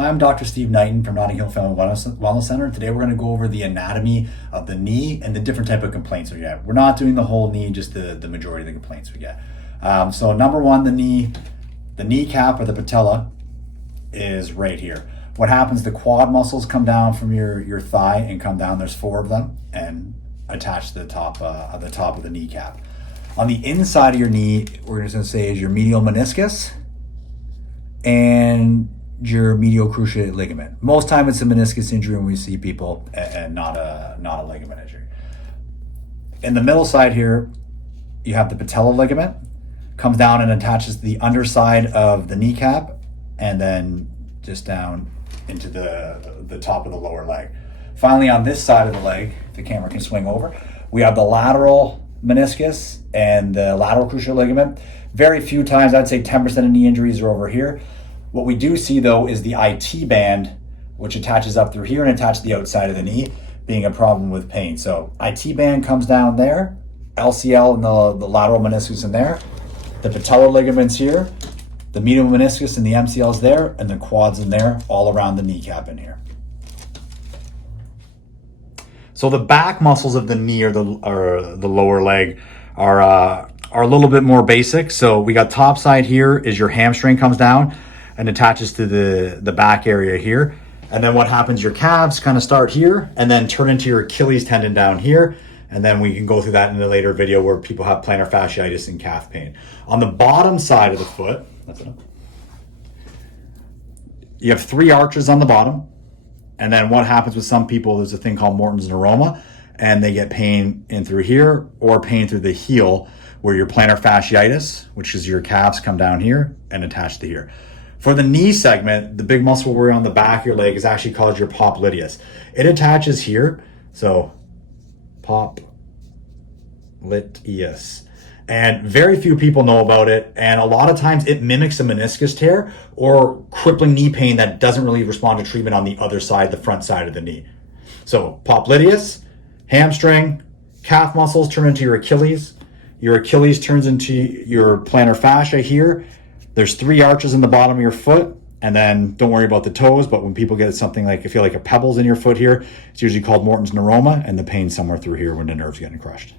I'm Dr. Steve Knighton from Nottinghill Family Wellness Centre. Today we're going to go over the anatomy of the knee and the different type of complaints we get. We're not doing the whole knee, just the majority of the complaints we get. So number one, the kneecap or the patella is right here. What happens, the quad muscles come down from your thigh and come down, there's 4 of them, and attach to the top of the kneecap. On the inside of your knee, we're just going to say is your medial meniscus and your medial cruciate ligament. Most time it's a meniscus injury when we see people, and not a ligament injury. In the middle side here, you have the patella ligament, comes down and attaches to the underside of the kneecap, and then just down into the top of the lower leg. Finally, on this side of the leg, if the camera can swing over, we have the lateral meniscus and the lateral cruciate ligament. Very few times, I'd say 10% of knee injuries are over here. What we do see though is the IT band, which attaches up through here and attaches to the outside of the knee, being a problem with pain. So IT band comes down there, LCL and the lateral meniscus in there, the patellar ligaments here, the medial meniscus and the MCLs there, and the quads in there, all around the kneecap in here. So the back muscles of the knee or the lower leg are a little bit more basic. So we got top side here is your hamstring comes down and attaches to the back area here. And then what happens, your calves kind of start here and then turn into your Achilles tendon down here. And then we can go through that in a later video where people have plantar fasciitis and calf pain. On the bottom side of the foot, that's enough. You have 3 arches on the bottom. And then what happens with some people, there's a thing called Morton's neuroma, and they get pain in through here or pain through the heel where your plantar fasciitis, which is your calves, come down here and attach to here. For the knee segment, the big muscle we're on the back of your leg is actually called your popliteus. It attaches here, so popliteus. And very few people know about it, and a lot of times it mimics a meniscus tear or crippling knee pain that doesn't really respond to treatment on the other side, the front side of the knee. So popliteus, hamstring, calf muscles turn into your Achilles turns into your plantar fascia here. There's 3 arches in the bottom of your foot, and then don't worry about the toes, but when people get something like, you feel like a pebbles in your foot here, it's usually called Morton's neuroma, and the pain somewhere through here when the nerve's getting crushed.